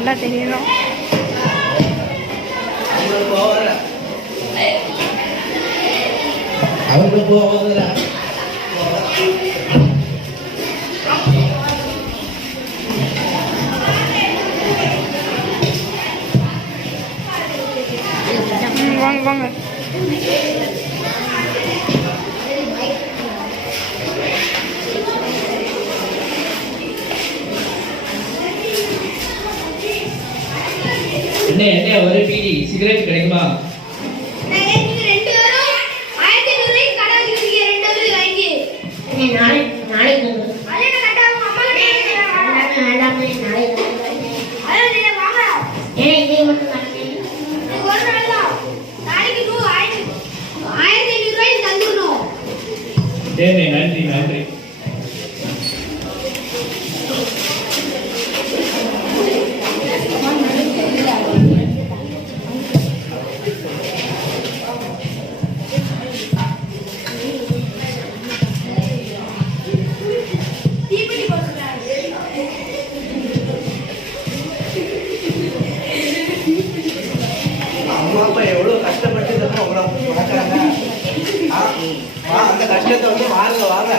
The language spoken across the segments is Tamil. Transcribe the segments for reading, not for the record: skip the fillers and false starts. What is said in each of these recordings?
நல்லா தெரியணும். அவருக்கு போவதில்லை. வாங்க வாங்க. என்ன ஒரு பீடி சிகரெட் கிடைக்குமா? நன்றி நன்றி. அம்மா அப்பா எவ்வளவு கஷ்டப்பட்டு உங்களை வளர்க்குறாங்க. அந்த கஷ்டத்தை வந்து வாங்க வாங்க.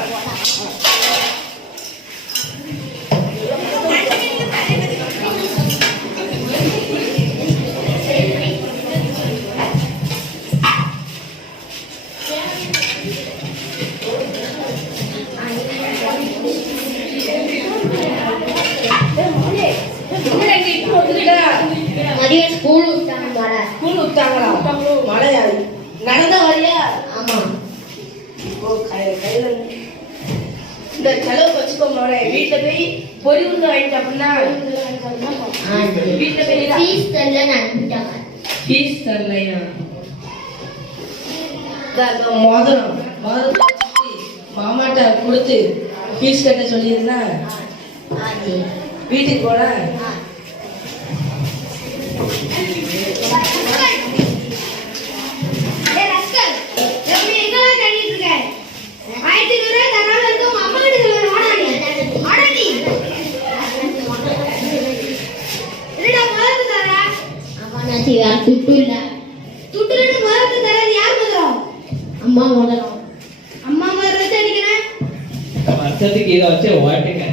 ஸ்கூல் விட்டாங்களா? மழையா? நடந்த வரையா? ஆமா. இந்த செலவு வச்சுக்கோ மழை. வீட்டுல போய் பொறி உருண்டை வாங்கிட்டு அப்படின்னா வீட்டுல போய் ஃபீஸ் தரலையா? மோதிரத்தை மாமாட்ட கொடுத்து ஃபீஸ் கட்ட சொல்லியிருந்தா வீட்டுக்கு போன வருஷத்துக்கு இதை வச்சு ஓட்டுங்க.